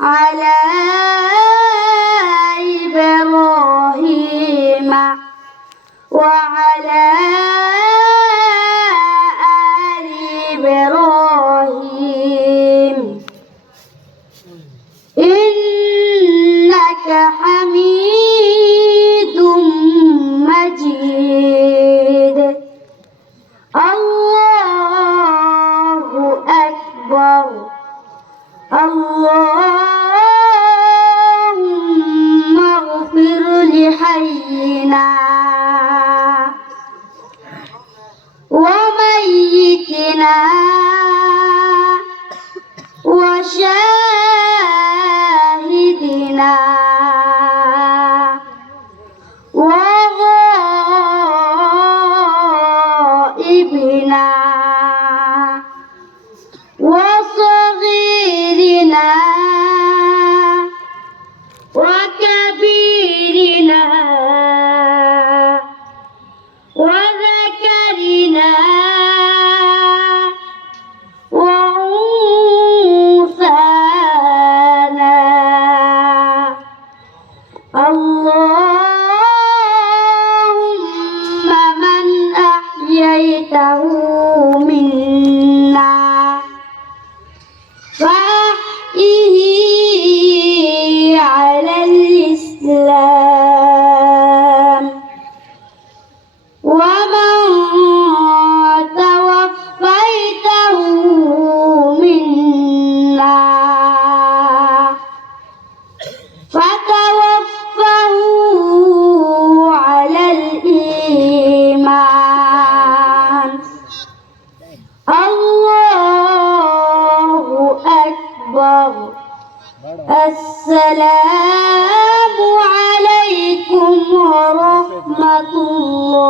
على إبراهيم وعلى آل إبراهيم إنك حميد مجيد الله أكبر اللهم اغفر لحينا وميتنا وشاهدنا وغائبنا وصغيرنا وكبيرنا وذكرنا وأنثانا اللهم من أحييته منا فأحيه على الإسلام ومن توفيته منا فتوفه على الإيمان الله أكبر السلام عليكم ورحمة الله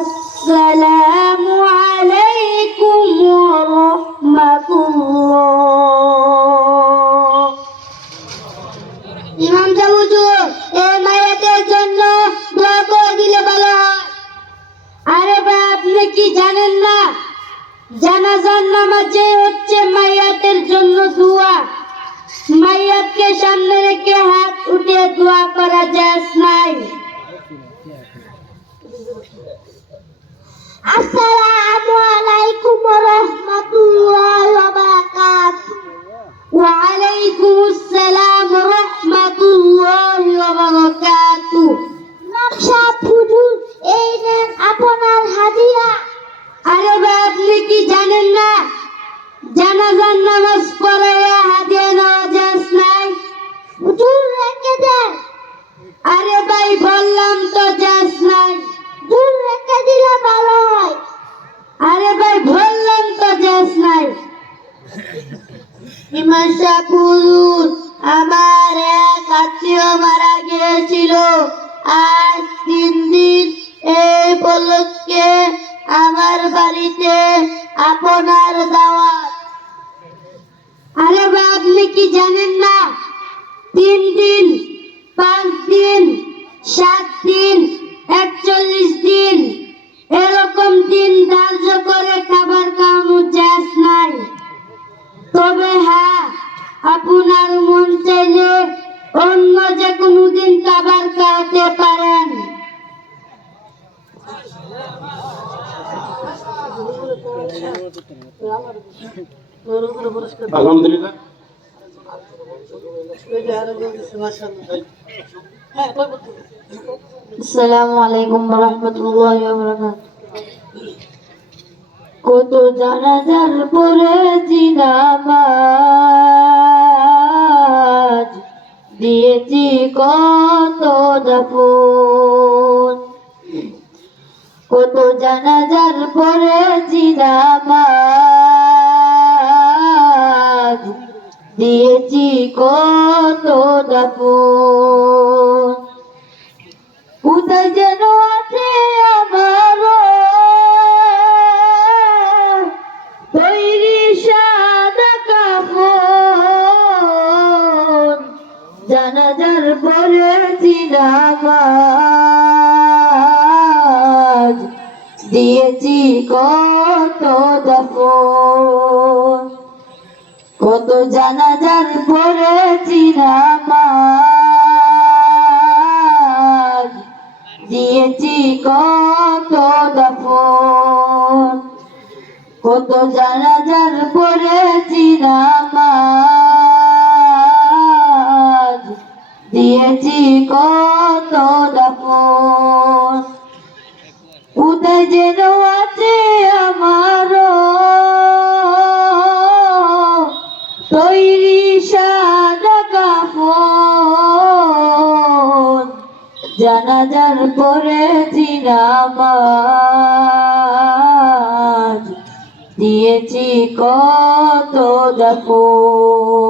السلام عليكم ورحمة الله ইমাম সাহেব হুজুর এই মায়েদের জন্য দোয়া করে দিলে ভালো হয়। আরে ভাই আপনি কি জানেন না জানাজার নামাজে হচ্ছে মাইয়াতের জন্য দোয়া। মাইয়াতকে সামনে রেখে হাত উঠিয়ে দোয়া করা যায় নাই। আসসালামু আলাইকুম ওয়া রাহমাতুল্লাহি ওয়া বারাকাতুহু। ওয়া আলাইকুমুস সালাম ওয়া রাহমাতুল্লাহি ওয়া বারাকাতুহু। নকশা হুজুর এই নেন আপনার হাদিয়া। আরে ভাই আপনি কি জানেন না জানাজার নামাজ পড়ে হাদিয়া নেওয়া যায় নাই? হুজুর রেখে দেন। আরে ভাই বললাম তো যায় নাই, হুজুর রেখে দিলে ভালো হয়। আরে ভাই বললাম তো যায় নাই। ইমাম সাহেব হুজুর আমার এক আত্মীয় মারা গিয়েছিল, আজ 3 দিন এই উপলক্ষে আমার বাড়িতে আপনার দাওয়াত। আরে ভাই আপনি কি জানেন না 3 দিন 5 দিন 7 দিন 41 দিন এরকম দিন ধার্য করে খাবার খাওয়ানো যায় নাই। তবে হ্যাঁ আপনার মন চাইলে অন্য যে কোনো দিন খাবার খাওয়াতে পারেন। আলহামদুলিল্লাহ। আসসালামু আলাইকুম ওয়া রাহমাতুল্লাহি ওয়া বারাকাতুহু। কত জানাজার পড়েছি নামাজ, দিয়েছি কত দাফন। কত জানাজার পড়েছি নামাজ, দিয়েছি কত দাফন। কোথায় যেন আছে আমার তৈরি সাদা কাফন, জানাজার পড়েছি নামাজ, দিয়েছি কত দাফন। কত জানাজার পড়েছি নামাজ, দিয়েছি কত দাফন। কত জানাজার পড়েছি নামাজ, দিয়েছি কত দাফন। কোথায় যেন আছে আমার তৈরি সাদা কাফন, জানাজার পড়েছি নামাজ, দিয়েছি কত দাফন।